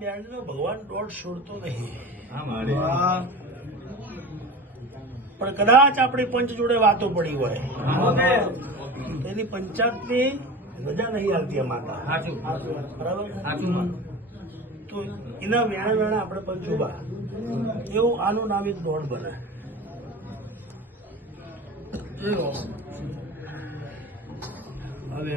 બેન્ડનો ભગવાન દોઢ છોડતો નહીં. પણ કદાચ આપણી પંચ જોડે વાતો પડી હોય એની પંચાયતની રજા નહીં આવતી માતા. બરાબર તો એના વેણા વેણા આપણે પંચુબા એવું આનું નામ એક દોડ બને. હવે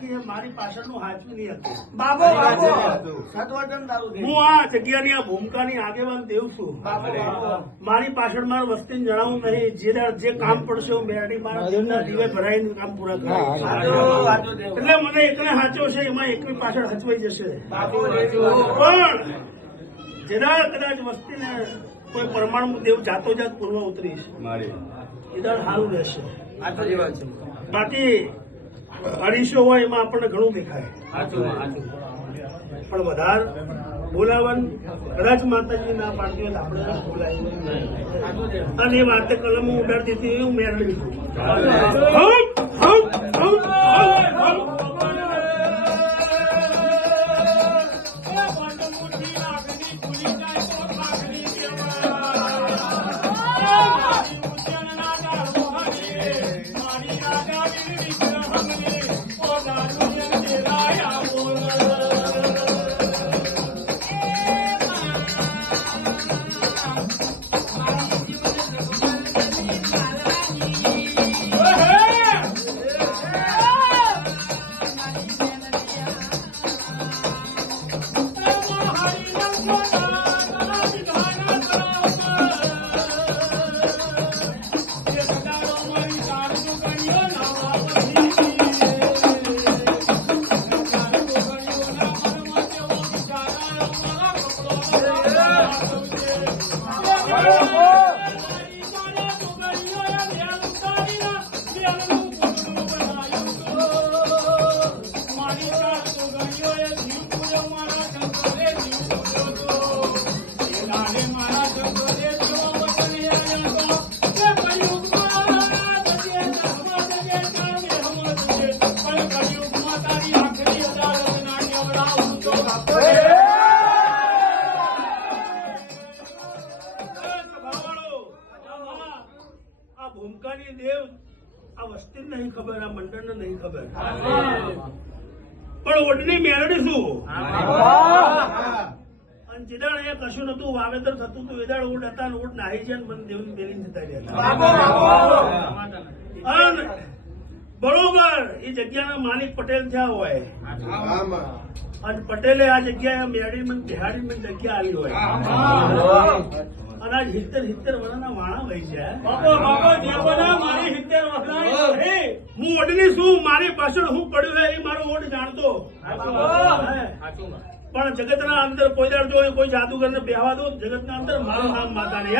છે મારી પાછળનું હાચવી નહીં હતું. હું આ જગ્યાની આ ભૂમિકાની આગેવાન દેવ છું. મારી પાછળ મારા વસ્તીને જણાવું નહીં. જે કામ પડશે હું મેરડી મારા દીવે ભરાઈને કામ પૂરા કરું. એટલે મને એકને હાચો છે એમાં એકની પાછળ હચવાઈ જશે. પણ જેના કદાચ વસ્તીને કોઈ પરમાણુ દેવ જાતો જાત પૂર્વ ઉતરીશ એ દર સારું રહેશે. બાકી અરીસો હોય એમાં આપણને ઘણું દેખાય. પણ વધારે બોલાવન કદાચ માતાજી ના પાડતી હોય આપણે બોલાવી અને એ વાતે કલમ ઉડાડી દીધી એવું મેળવી. ભૂમકાની દેવ આ વસ્તી નહીં ખબર, આ મંડળ ને નહીં ખબર, પણ ઓડની મેળડી શું અને જેદાણ એ કશું નતું વાવેતર થતું હતું એદાણ ઓડ હતા ઓડ નાહી જાય મને દેવની બેલી જતા રહ્યા. બરોબર એ જગ્યાના માલિક પટેલ થયા હોય અને પટેલે આ જગ્યાએ મેળી મને બિહાડી મને જગ્યા આવી હોય અને આજ 70 વર્ષના વાણા વહી જાય. હું ઓડની શું મારી પાછળ હું પડ્યું હોય એ મારો ઓડ જાણતો. પણ જગતના અંદર કોઈ દાડ જો કોઈ જાદુગર ને બેહવા દો જગતના અંદર મારું નામ માતા ને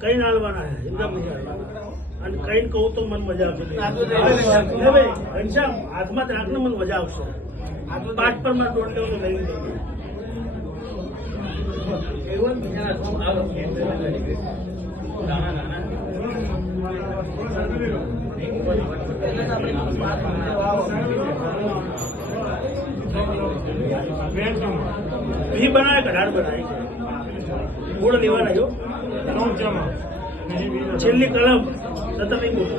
કઈ નાલવાના એકદમ અને કઈ કહું તો મને મજા આવશે ઘનશ્યામ હાથમાં જ રાખને મને મજા આવશે પાઠ પર માં દોડ લેવું તો લઈ भी बनाया कढ़ाड़ बनाई गुड़ लेवाना जो छेल्ली कलम नहीं बोल